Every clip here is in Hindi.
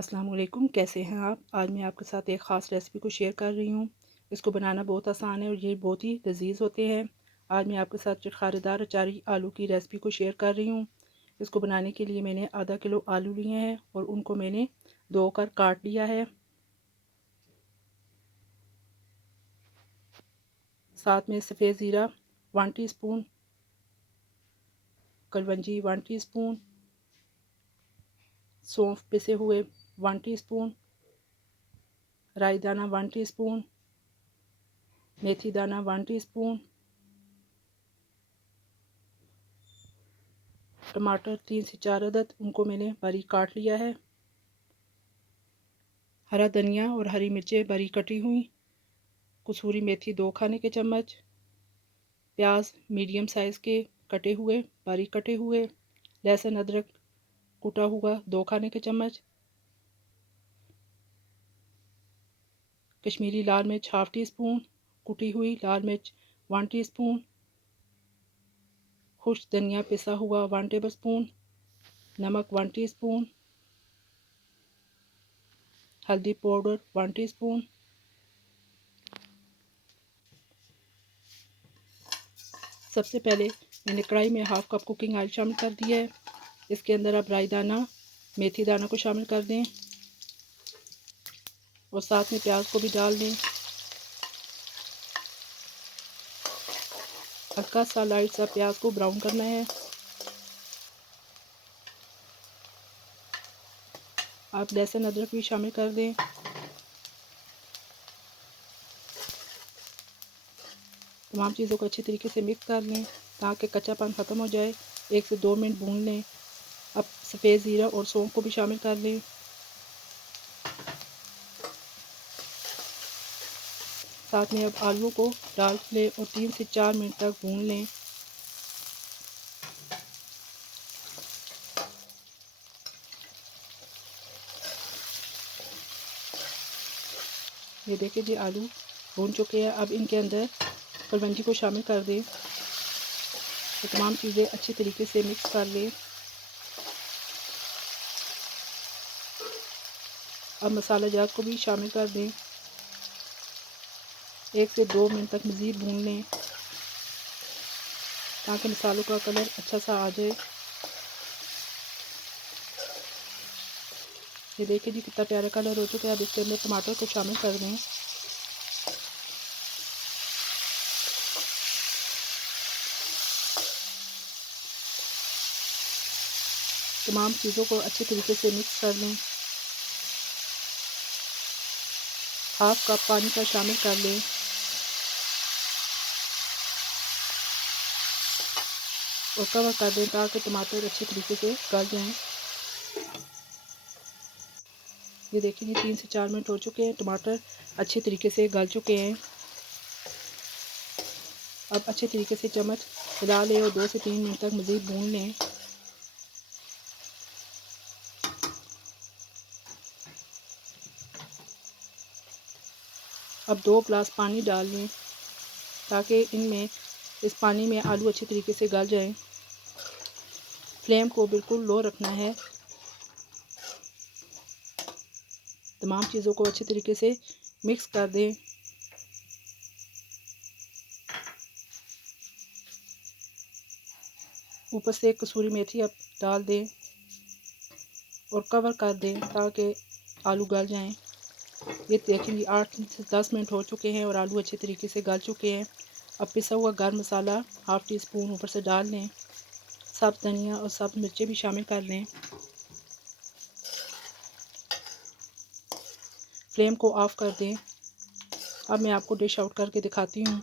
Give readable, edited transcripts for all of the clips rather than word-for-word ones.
अस्सलाम वालेकुम, कैसे हैं आप। आज मैं आपके साथ एक ख़ास रेसिपी को शेयर कर रही हूँ। इसको बनाना बहुत आसान है और ये बहुत ही लजीज़ होते हैं। आज मैं आपके साथ चटखारेदार अचारी आलू की रेसिपी को शेयर कर रही हूँ। इसको बनाने के लिए मैंने आधा किलो आलू लिए हैं और उनको मैंने धोकर काट लिया है। साथ में सफ़ेद ज़ीरा 1 टीस्पून, कलवंजी 1 टीस्पून, सौंफ पिसे हुए 1 टीस्पून, राई दाना 1 टीस्पून, मेथी दाना 1 टीस्पून, टमाटर 3 से 4 अदद, उनको मैंने बारीक काट लिया है। हरा धनिया और हरी मिर्चें बारीक कटी हुई, कसूरी मेथी 2 खाने के चम्मच, प्याज मीडियम साइज़ के कटे हुए बारीक कटे हुए, लहसुन अदरक कुटा हुआ 2 खाने के चम्मच, कश्मीरी लाल मिर्च ½ टीस्पून, कुटी हुई लाल मिर्च 1 टीस्पून, खुश्क धनिया पिसा हुआ 1 टेबलस्पून, नमक 1 टीस्पून, हल्दी पाउडर 1 टीस्पून। सबसे पहले मैंने कढ़ाई में ½ कप कुकिंग ऑयल शामिल कर दिया है। इसके अंदर अब राई दाना मेथी दाना को शामिल कर दें और साथ में प्याज को भी डाल दें। हल्का सा लाइट सा प्याज को ब्राउन करना है। आप लहसुन अदरक भी शामिल कर दें। तमाम चीज़ों को अच्छी तरीके से मिक्स कर लें ताकि कच्चापन ख़त्म हो जाए। 1 से 2 मिनट भून लें। अब सफ़ेद ज़ीरा और सौंफ को भी शामिल कर लें। साथ में अब आलूओं को डाल लें और 3 से 4 मिनट तक भून लें। ये देखिए जी, आलू भून चुके हैं। अब इनके अंदर कलवंजी को शामिल कर दें तो तमाम चीज़ें अच्छी तरीके से मिक्स कर लें। अब मसाला जात को भी शामिल कर दें। 1 से 2 मिनट तक मज़ीद भून लें ताकि मसालों का कलर अच्छा सा आ जाए। ये देखिए जी, कितना प्यारा कलर हो चुका है। अब इसके अंदर टमाटर को शामिल कर दें। तमाम चीज़ों को अच्छे तरीके से मिक्स कर लें। ½ कप पानी का शामिल कर लें और कवर कर दें ताकि टमाटर अच्छे तरीके से गल जाएं। ये देखिए 3 से 4 मिनट हो चुके हैं। टमाटर अच्छे तरीके से गल चुके हैं। अब अच्छे तरीके से चम्मच हिला लें और 2 से 3 मिनट तक मज़ीद भून लें। अब 2 गिलास पानी डाल लें ताकि इनमें इस पानी में आलू अच्छी तरीके से गल जाएं। फ्लेम को बिल्कुल लो रखना है। तमाम चीज़ों को अच्छे तरीके से मिक्स कर दें। ऊपर से कसूरी मेथी अब डाल दें और कवर कर दें ताकि आलू गल जाएं। ये देखेंगे 8 से 10 मिनट हो चुके हैं और आलू अच्छे तरीके से गल चुके हैं। अब पिसा हुआ गर्म मसाला ½ टीस्पून ऊपर से डाल लें। सब्ज़ धनिया और सब्ज़ मिर्चें भी शामिल कर लें। फ्लेम को ऑफ़ कर दें। अब मैं आपको डिश आउट करके दिखाती हूँ।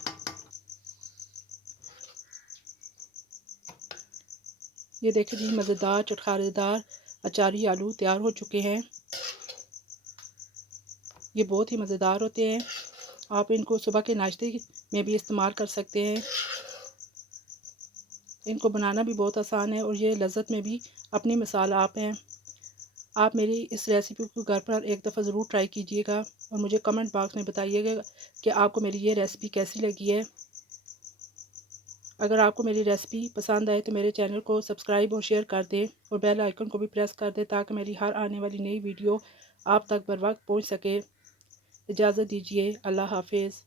ये देखिए जी, मज़ेदार चटखारेदार अचारी आलू तैयार हो चुके हैं। ये बहुत ही मज़ेदार होते हैं। आप इनको सुबह के नाश्ते में भी इस्तेमाल कर सकते हैं। इनको बनाना भी बहुत आसान है और ये लज़्ज़त में भी अपनी मिसाल आप हैं। आप मेरी इस रेसिपी को घर पर एक दफ़ा ज़रूर ट्राई कीजिएगा और मुझे कमेंट बॉक्स में बताइएगा कि आपको मेरी ये रेसिपी कैसी लगी है। अगर आपको मेरी रेसिपी पसंद आए तो मेरे चैनल को सब्सक्राइब और शेयर कर दें और बेल आइकन को भी प्रेस कर दें ताकि मेरी हर आने वाली नई वीडियो आप तक बर वक्त पहुँच सके। इजाज़त दीजिए। अल्लाह हाफिज़।